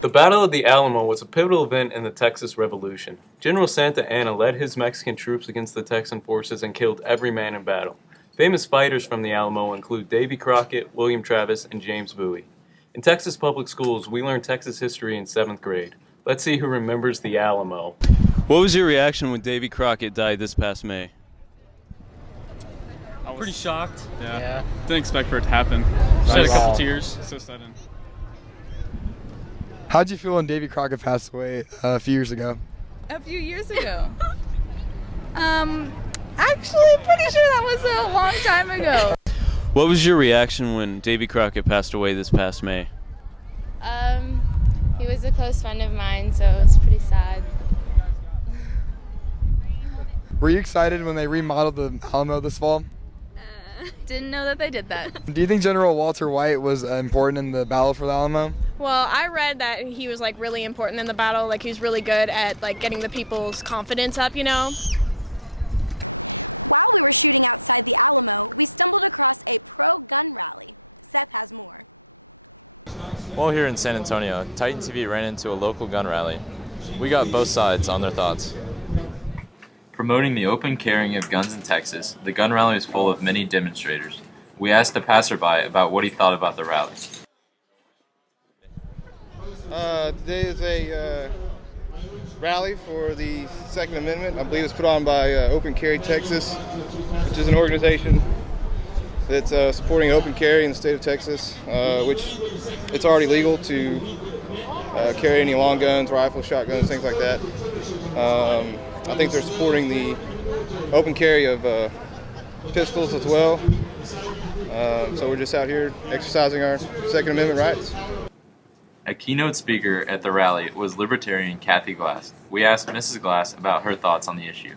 The Battle of the Alamo was a pivotal event in the Texas Revolution. General Santa Anna led his Mexican troops against the Texan forces and killed every man in battle. Famous fighters from the Alamo include Davy Crockett, William Travis, and James Bowie. In Texas public schools, we learn Texas history in 7th grade. Let's see who remembers the Alamo. What was your reaction when Davy Crockett died this past May? I was pretty shocked. Yeah. Didn't expect for it to happen. Shed a couple tears. So sudden. How'd you feel when Davy Crockett passed away a few years ago? A few years ago? Actually, pretty sure that was a long time ago. What was your reaction when Davy Crockett passed away this past May? He was a close friend of mine, so it was pretty sad. Were you excited when they remodeled the Alamo this fall? Didn't know that they did that. Do you think General Walter White was important in the battle for the Alamo? Well, I read that he was like really important in the battle. Like he was really good at like getting the people's confidence up, you know. While here in San Antonio, Titan TV ran into a local gun rally. We got both sides on their thoughts. Promoting the open carrying of guns in Texas, the gun rally was full of many demonstrators. We asked a passerby about what he thought about the rally. Today is a rally for the Second Amendment. I believe it's put on by Open Carry Texas, which is an organization that's supporting open carry in the state of Texas, which it's already legal to carry any long guns, rifles, shotguns, things like that. I think they're supporting the open carry of pistols as well. So we're just out here exercising our Second Amendment rights. A keynote speaker at the rally was Libertarian Kathy Glass. We asked Mrs. Glass about her thoughts on the issue.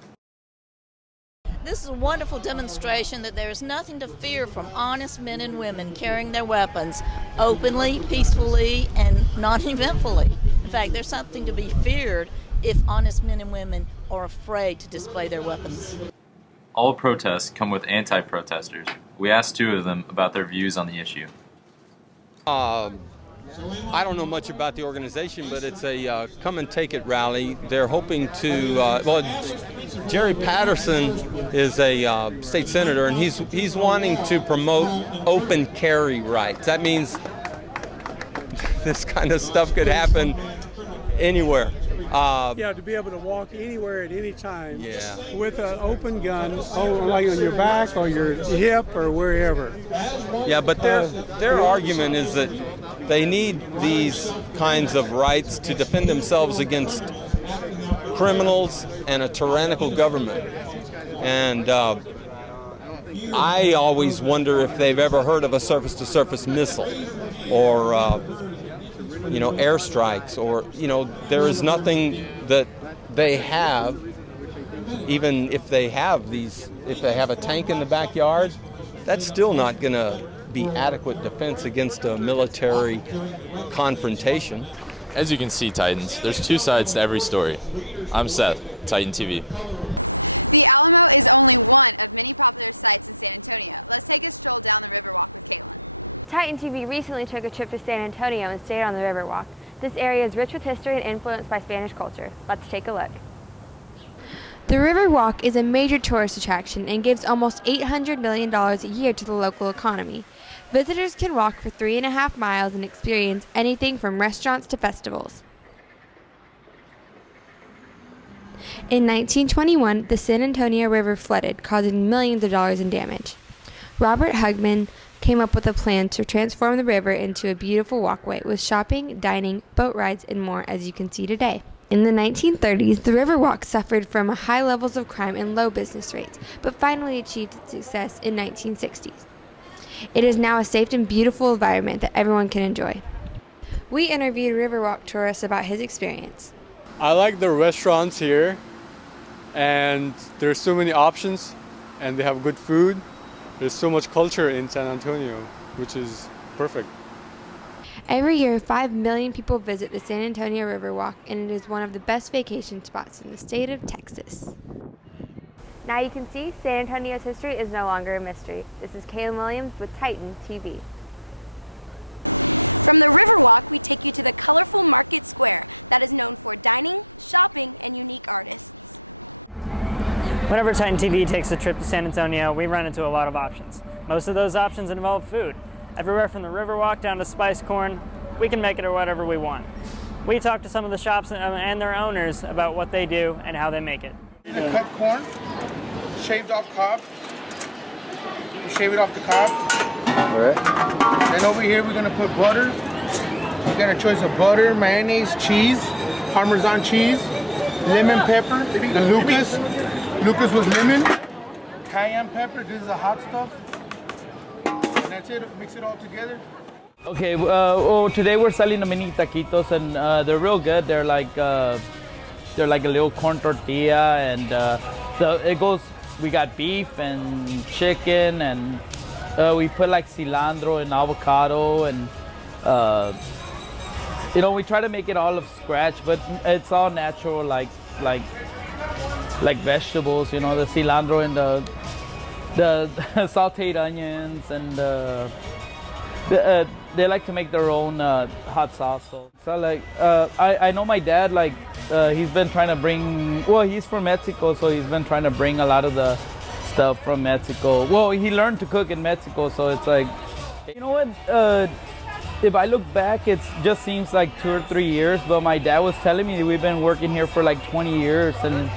This is a wonderful demonstration that there is nothing to fear from honest men and women carrying their weapons openly, peacefully, and non-eventfully. In fact, there's something to be feared if honest men and women are afraid to display their weapons. All protests come with anti-protesters. We asked two of them about their views on the issue. I don't know much about the organization, but it's a come and take it rally. They're hoping to, Jerry Patterson is a state senator, and he's wanting to promote open carry rights. That means this kind of stuff could happen anywhere. Yeah, to be able to walk anywhere at any time with an open gun, like on your back or your hip or wherever. Yeah, but their argument is that they need these kinds of rights to defend themselves against criminals and a tyrannical government. And I always wonder if they've ever heard of a surface-to-surface missile or airstrikes, or there is nothing that they have. Even if they have a tank in the backyard, that's still not going to be adequate defense against a military confrontation. As you can see, Titans, there's two sides to every story. I'm Seth, Titan TV. Titan TV recently took a trip to San Antonio and stayed on the Riverwalk. This area is rich with history and influenced by Spanish culture. Let's take a look. The Riverwalk is a major tourist attraction and gives almost $800 million a year to the local economy. Visitors can walk for 3.5 miles and experience anything from restaurants to festivals. In 1921, the San Antonio River flooded, causing millions of dollars in damage. Robert Hugman came up with a plan to transform the river into a beautiful walkway with shopping, dining, boat rides, and more, as you can see today. In the 1930s, the Riverwalk suffered from high levels of crime and low business rates, but finally achieved its success in 1960s. It is now a safe and beautiful environment that everyone can enjoy. We interviewed Riverwalk tourists about his experience. I like the restaurants here, and there's so many options, and they have good food. There's so much culture in San Antonio, which is perfect. Every year, 5 million people visit the San Antonio Riverwalk, and it is one of the best vacation spots in the state of Texas. Now you can see San Antonio's history is no longer a mystery. This is Kaelyn Williams with Titan TV. Whenever Titan TV takes a trip to San Antonio, we run into a lot of options. Most of those options involve food. Everywhere from the Riverwalk down to spiced corn, we can make it or whatever we want. We talk to some of the shops and their owners about what they do and how they make it. Cut corn, shaved off cob. You shave it off the cob. All right. Then over here we're gonna put butter. You got a choice of butter, mayonnaise, cheese, Parmesan cheese, lemon pepper, the Lucas with lemon, cayenne pepper. This is the hot stuff. And that's it. Mix it all together. Okay, today we're selling the mini taquitos, and they're real good. They're like a little corn tortilla, and so it goes. We got beef and chicken, and we put like cilantro and avocado, and we try to make it all of scratch, but it's all natural, like vegetables. The cilantro and the sautéed onions, and they like to make their own hot sauce. So like I know my dad, like he's been trying to bring. Well, he's from Mexico, so he's been trying to bring a lot of the stuff from Mexico. Well, he learned to cook in Mexico, so it's like, you know what? If I look back, it just seems like 2 or 3 years, but my dad was telling me we've been working here for like 20 years, and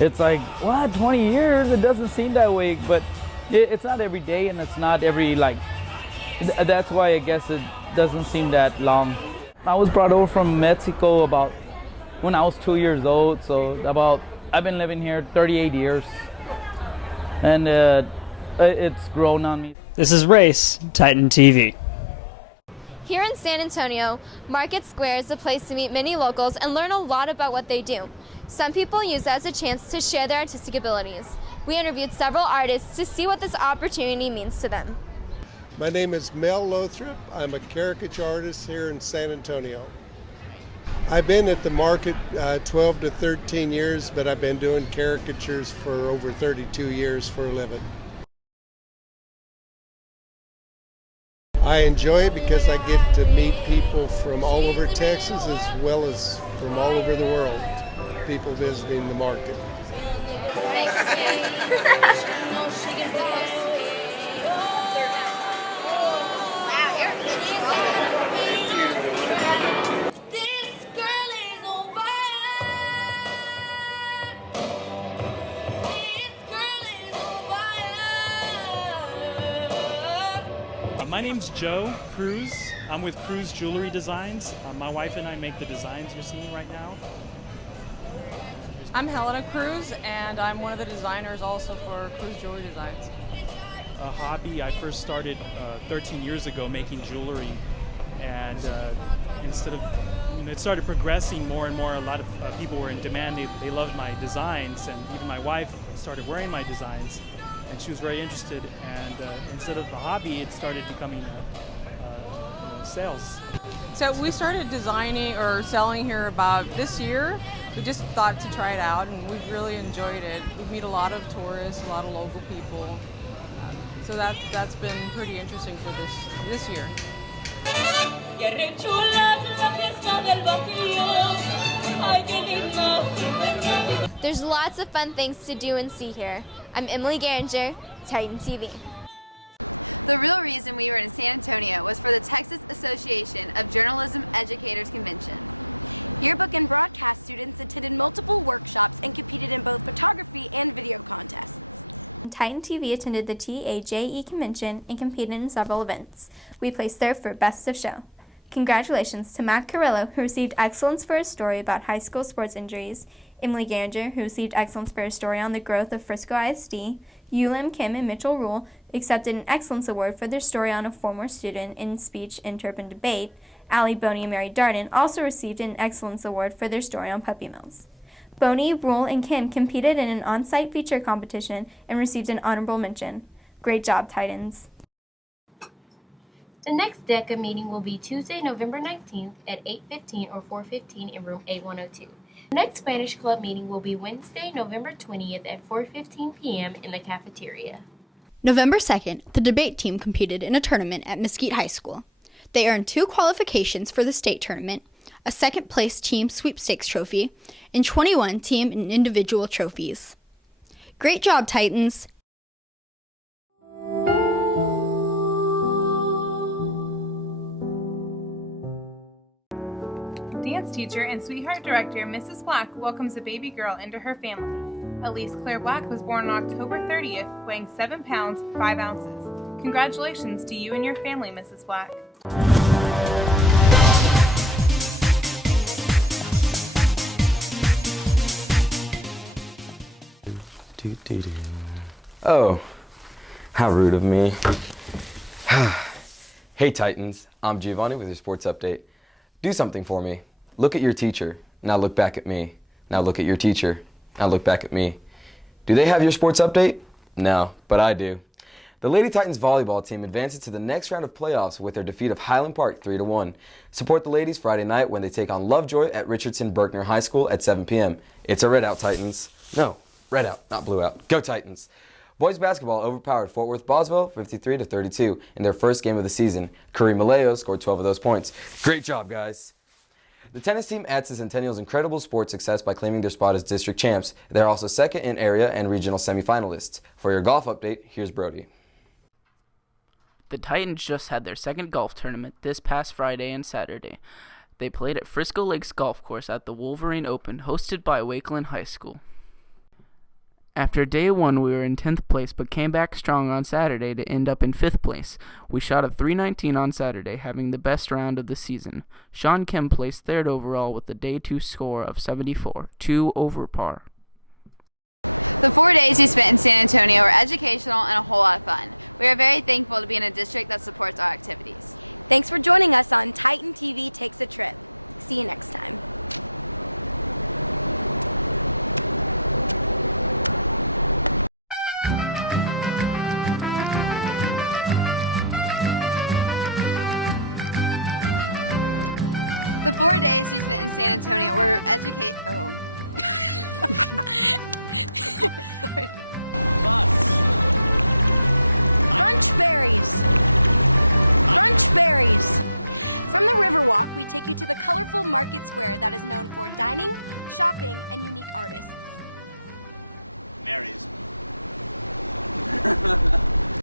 it's like, what, 20 years? It doesn't seem that way, but it's not every day, and it's not every, like, that's why I guess it doesn't seem that long. I was brought over from Mexico about when I was 2 years old, so I've been living here 38 years, and it's grown on me. This is Race, Titan TV. Here in San Antonio, Market Square is a place to meet many locals and learn a lot about what they do. Some people use it as a chance to share their artistic abilities. We interviewed several artists to see what this opportunity means to them. My name is Mel Lothrop. I'm a caricature artist here in San Antonio. I've been at the market 12 to 13 years, but I've been doing caricatures for over 32 years for a living. I enjoy it because I get to meet people from all over Texas as well as from all over the world, people visiting the market. My name's Joe Cruz. I'm with Cruz Jewelry Designs. My wife and I make the designs you're seeing right now. I'm Helena Cruz, and I'm one of the designers also for Cruz Jewelry Designs. A hobby, I first started 13 years ago making jewelry, and instead of, it started progressing more and more. A lot of people were in demand. They loved my designs, and even my wife started wearing my designs. And she was very interested, and instead of a hobby, it started becoming sales. So we started designing or selling here about this year. We just thought to try it out, and we've really enjoyed it. We meet a lot of tourists, a lot of local people. So that's been pretty interesting for this year. There's lots of fun things to do and see here. I'm Emily Garinger, Titan TV. Titan TV attended the TAJE convention and competed in several events. We placed third for Best of Show. Congratulations to Matt Carrillo, who received excellence for his story about high school sports injuries, Emily Garinger, who received excellence for her story on the growth of Frisco ISD, Yulim Kim and Mitchell Rule accepted an excellence award for their story on a former student in speech, interp, and debate. Allie Boney and Mary Darden also received an excellence award for their story on puppy mills. Boney, Rule, and Kim competed in an on-site feature competition and received an honorable mention. Great job, Titans. The next DECA meeting will be Tuesday, November 19th at 8:15 or 4:15 in room A102. The next Spanish Club meeting will be Wednesday, November 20th at 4:15 p.m. in the cafeteria. November 2nd, the debate team competed in a tournament at Mesquite High School. They earned 2 qualifications for the state tournament, a second-place team sweepstakes trophy, and 21 team and individual trophies. Great job, Titans! Dance teacher and sweetheart director Mrs. Black welcomes a baby girl into her family. Elise Claire Black was born on October 30th, weighing 7 pounds, 5 ounces. Congratulations to you and your family, Mrs. Black. Oh, how rude of me. Hey Titans, I'm Giovanni with your sports update. Do something for me. Look at your teacher. Now look back at me. Now look at your teacher. Now look back at me. Do they have your sports update? No, but I do. The Lady Titans volleyball team advances to the next round of playoffs with their defeat of Highland Park 3-1. Support the ladies Friday night when they take on Lovejoy at Richardson Berkner High School at 7 p.m. It's a red out, Titans. No, red out, not blue out. Go Titans! Boys basketball overpowered Fort Worth Boswell 53-32 in their first game of the season. Curry Maleo scored 12 of those points. Great job, guys! The tennis team adds to Centennial's incredible sports success by claiming their spot as district champs. They're also second in area and regional semifinalists. For your golf update, here's Brody. The Titans just had their second golf tournament this past Friday and Saturday. They played at Frisco Lakes Golf Course at the Wolverine Open, hosted by Wakeland High School. After day one, we were in 10th place, but came back strong on Saturday to end up in 5th place. We shot a .319 on Saturday, having the best round of the season. Sean Kim placed 3rd overall with the day 2 score of 74, 2 over par.